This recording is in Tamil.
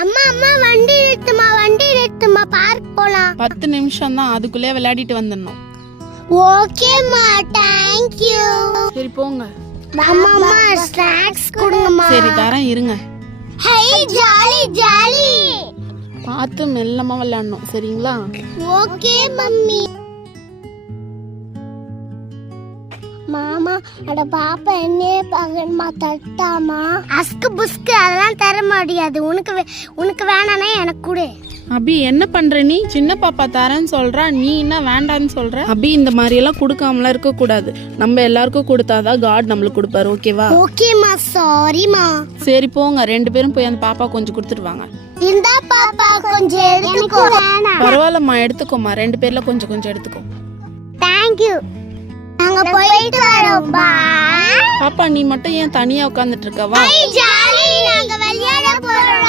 அம்மா அம்மா வண்டி நிறுத்துமா பார்க் போலாம். 10 நிமிஷம் தான், அதுக்குள்ளே விளையாடிட்டு வந்துடணும். ஓகேம்மா, தேங்க் யூ. சரி போங்க. அம்மா ஸ்நாக்ஸ் கொடுங்கம்மா. சரி தரேன், இருங்க. Hi jolly jolly. பார்த்து மெல்லமா விளையாடணும், சரிங்களா? Okay mummy. மாமா அட பாப்பா என்னே பகன்மா தட்டாமா. அஸ்கு புஸ்கு அதெல்லாம் தர முடியாது. உனக்கு வேணானா எனக்கு கொடு. அபி என்ன பண்ற நீ? சின்ன பாப்பா தரேன்னு சொல்றா, நீ என்ன வேண்டான்னு சொல்ற? அபி இந்த மாதிரி எல்லாம் கொடுக்காமலாம் இருக்க கூடாது. நம்ம எல்லாருக்கும் கொடுத்தாதான் காட் நம்மளுக்கு கொடுப்பாரு, ஓகேவா? ஓகேமா, சாரிமா. சரி போங்க, 2 பேரும் போய் அந்த பாப்பா கொஞ்சம் கொடுத்துட்டு வாங்க. இந்த பாப்பா கொஞ்சம் எடுத்துக்கோ. பரவாயில்லம்மா, எடுத்துக்கோமா. 2 பேர்ல கொஞ்சம் கொஞ்சம் எடுத்துக்கோ. Thank you. நாங்க போயிட்டு வரோம். பாய். பாப்பா நீ மட்டும் ஏன் தனியா உட்கார்ந்துட்டு இருக்க? வா. ஜாலி, நாங்க விளையாட போறோம்.